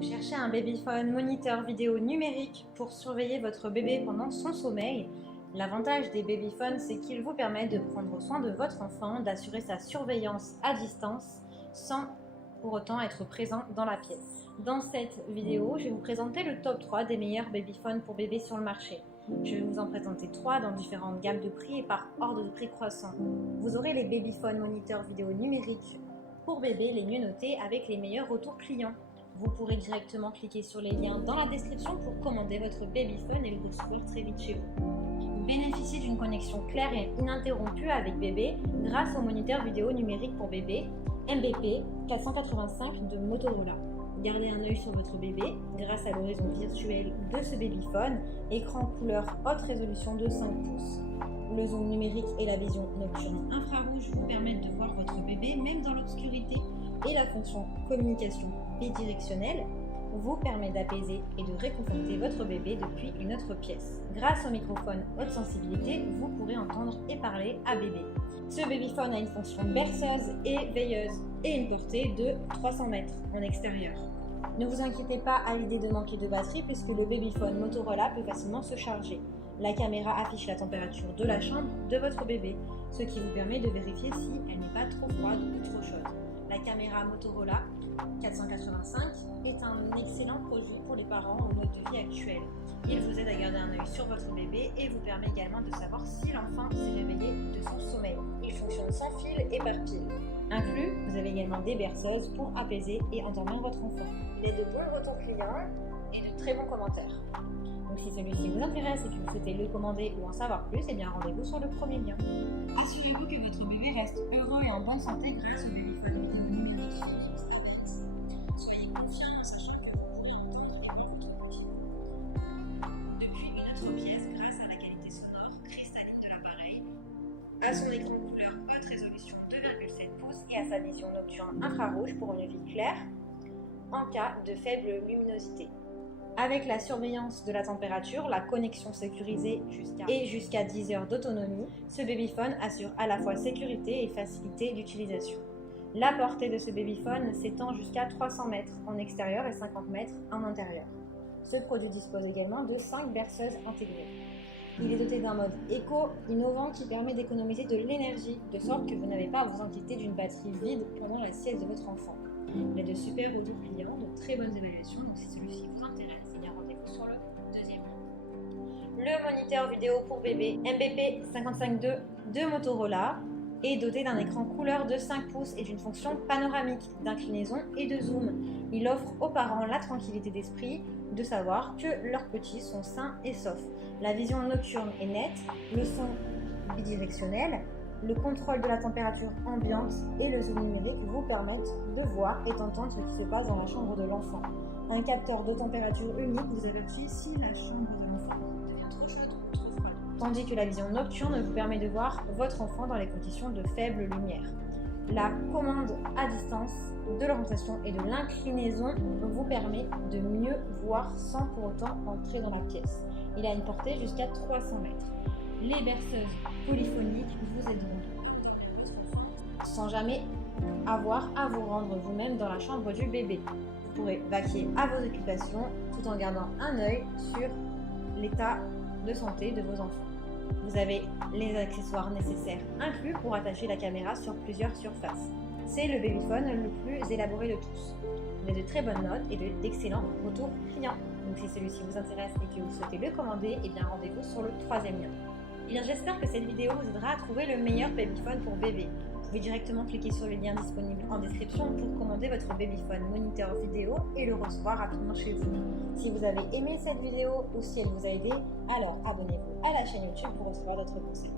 Vous cherchez un babyphone moniteur vidéo numérique pour surveiller votre bébé pendant son sommeil. L'avantage des babyphones, c'est qu'ils vous permettent de prendre soin de votre enfant, d'assurer sa surveillance à distance sans pour autant être présent dans la pièce. Dans cette vidéo, je vais vous présenter le top 3 des meilleurs babyphones pour bébé sur le marché. Je vais vous en présenter 3 dans différentes gammes de prix et par ordre de prix croissant. Vous aurez les babyphones moniteurs vidéo numériques pour bébé les mieux notés avec les meilleurs retours clients. Vous pourrez directement cliquer sur les liens dans la description pour commander votre babyphone et le recevoir très vite chez vous. Bénéficiez d'une connexion claire et ininterrompue avec bébé grâce au moniteur vidéo numérique pour bébé MBP 485 de Motorola. Gardez un œil sur votre bébé grâce à l'horizon virtuel de ce babyphone, écran couleur haute résolution de 5 pouces. Le zoom numérique et la vision nocturne infrarouge vous permettent de voir votre bébé même dans l'obscurité, et la fonction communication bidirectionnelle vous permet d'apaiser et de réconforter votre bébé depuis une autre pièce. Grâce au microphone haute sensibilité, vous pourrez entendre et parler à bébé. Ce babyphone a une fonction berceuse et veilleuse et une portée de 300 mètres en extérieur. Ne vous inquiétez pas à l'idée de manquer de batterie puisque le babyphone Motorola peut facilement se charger. La caméra affiche la température de la chambre de votre bébé, ce qui vous permet de vérifier si elle n'est pas trop froide ou trop chaude. La caméra Motorola 485 est un excellent produit pour les parents au mode de vie actuel. Il vous aide à garder un œil sur votre bébé et vous permet également de savoir si l'enfant s'est réveillé de son sommeil. Il fonctionne sans fil et par pile. Inclus, vous avez également des berceuses pour apaiser et endormir votre enfant. Et de bons retours clients et de très bons commentaires. Donc si celui-ci vous intéresse et que vous souhaitez le commander ou en savoir plus, eh bien rendez-vous sur le premier lien. Assurez-vous que votre bébé reste heureux et en bonne santé grâce au babyphone. Soyez confiants en sachant que vous pourrez entendre depuis une autre pièce grâce à la qualité sonore cristalline de l'appareil, à son écran couleur haute résolution 2,7 pouces et à sa vision nocturne infrarouge pour une vie claire en cas de faible luminosité. Avec la surveillance de la température, la connexion sécurisée jusqu'à 10 heures d'autonomie, ce babyphone assure à la fois sécurité et facilité d'utilisation. La portée de ce babyphone s'étend jusqu'à 300 mètres en extérieur et 50 mètres en intérieur. Ce produit dispose également de 5 berceuses intégrées. Il est doté d'un mode éco innovant qui permet d'économiser de l'énergie, de sorte que vous n'avez pas à vous inquiéter d'une batterie vide pendant la sieste de votre enfant. Il y a de super retours clients, de très bonnes évaluations, donc si celui-ci vous intéresse, eh bien rendez-vous sur le deuxième. Le moniteur vidéo pour bébé MBP 552 de Motorola est doté d'un écran couleur de 5 pouces et d'une fonction panoramique d'inclinaison et de zoom. Il offre aux parents la tranquillité d'esprit de savoir que leurs petits sont sains et saufs. La vision nocturne est nette, le son bidirectionnel, le contrôle de la température ambiante et le zoom numérique vous permettent de voir et d'entendre ce qui se passe dans la chambre de l'enfant. Un capteur de température unique vous avertit si la chambre de l'enfant devient trop chaude ou trop froide. Tandis que la vision nocturne vous permet de voir votre enfant dans les conditions de faible lumière. La commande à distance de l'orientation et de l'inclinaison vous permet de mieux voir sans pour autant entrer dans la pièce. Il a une portée jusqu'à 300 mètres. Les berceuses polyphoniques vous aideront sans jamais avoir à vous rendre vous-même dans la chambre du bébé. Vous pourrez vaquer à vos occupations tout en gardant un œil sur l'état de santé de vos enfants. Vous avez les accessoires nécessaires inclus pour attacher la caméra sur plusieurs surfaces. C'est le babyphone le plus élaboré de tous. Il a de très bonnes notes et d'excellents retours clients. Donc si celui-ci vous intéresse et que vous souhaitez le commander, eh bien rendez-vous sur le troisième lien. J'espère que cette vidéo vous aidera à trouver le meilleur babyphone pour bébé. Vous pouvez directement cliquer sur le lien disponible en description pour commander votre babyphone moniteur vidéo et le recevoir rapidement chez vous. Si vous avez aimé cette vidéo ou si elle vous a aidé, alors abonnez-vous à la chaîne YouTube pour recevoir d'autres conseils.